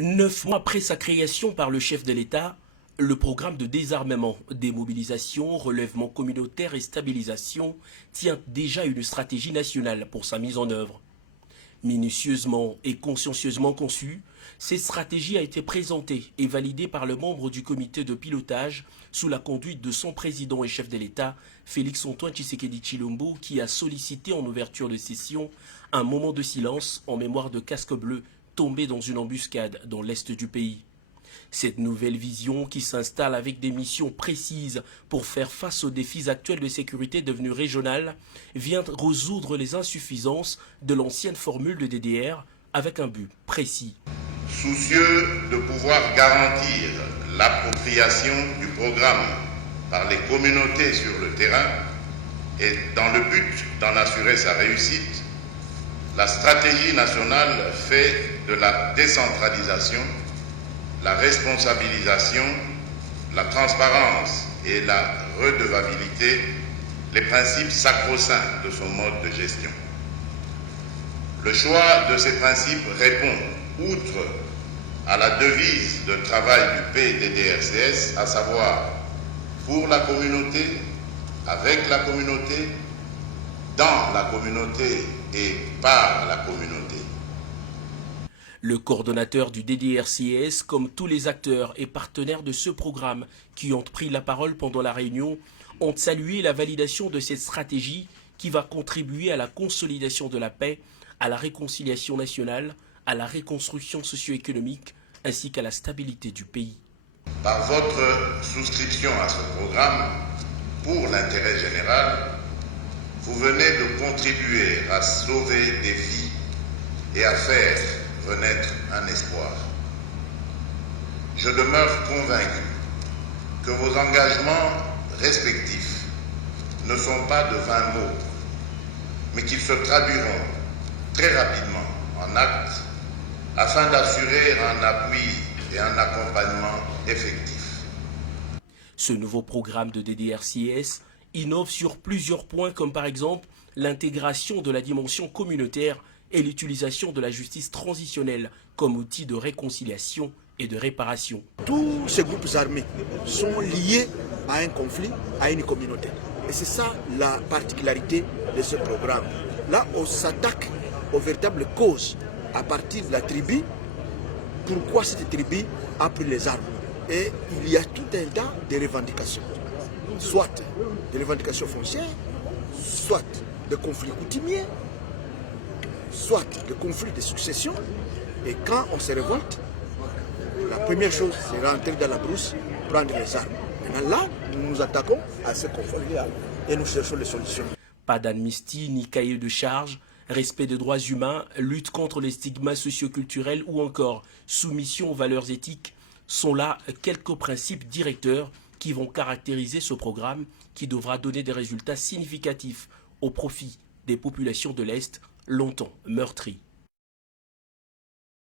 9 mois après sa création par le chef de l'État, le programme de désarmement, démobilisation, relèvement communautaire et stabilisation tient déjà une stratégie nationale pour sa mise en œuvre. Minutieusement et consciencieusement conçue, cette stratégie a été présentée et validée par le membre du comité de pilotage sous la conduite de son président et chef de l'État, Félix-Antoine Tshisekedi Tshilombo, qui a sollicité en ouverture de session un moment de silence en mémoire de casques bleus tombés dans une embuscade dans l'est du pays. Cette nouvelle vision qui s'installe avec des missions précises pour faire face aux défis actuels de sécurité devenus régionales vient résoudre les insuffisances de l'ancienne formule de DDR avec un but précis. Soucieux de pouvoir garantir l'appropriation du programme par les communautés sur le terrain et dans le but d'en assurer sa réussite, la stratégie nationale fait de la décentralisation, la responsabilisation, la transparence et la redevabilité les principes sacro-saints de son mode de gestion. Le choix de ces principes répond, outre à la devise de travail du PDDRCS, à savoir pour la communauté, avec la communauté, dans la communauté et par la communauté. Le coordonnateur du DDRCS, comme tous les acteurs et partenaires de ce programme qui ont pris la parole pendant la réunion, ont salué la validation de cette stratégie qui va contribuer à la consolidation de la paix, à la réconciliation nationale, à la reconstruction socio-économique ainsi qu'à la stabilité du pays. Par votre souscription à ce programme, pour l'intérêt général, vous venez de contribuer à sauver des vies et à faire renaître un espoir. Je demeure convaincu que vos engagements respectifs ne sont pas de vains mots, mais qu'ils se traduiront très rapidement en actes afin d'assurer un appui et un accompagnement effectif. Ce nouveau programme de DDRCS innove sur plusieurs points comme par exemple l'intégration de la dimension communautaire et l'utilisation de la justice transitionnelle comme outil de réconciliation et de réparation. Tous ces groupes armés sont liés à un conflit, à une communauté. Et c'est ça la particularité de ce programme. Là, on s'attaque aux véritables causes à partir de la tribu. Pourquoi cette tribu a pris les armes? Et il y a tout un tas de revendications. Soit des revendications foncières, soit des conflits coutumiers, soit des conflits de succession. Et quand on se révolte, la première chose, c'est rentrer dans la brousse, prendre les armes. Maintenant là, nous nous attaquons à ce conflit-là et nous cherchons des solutions. Pas d'amnistie ni cahier de charge, respect des droits humains, lutte contre les stigmas socioculturels ou encore soumission aux valeurs éthiques sont là quelques principes directeurs qui vont caractériser ce programme qui devra donner des résultats significatifs au profit des populations de l'Est longtemps meurtries.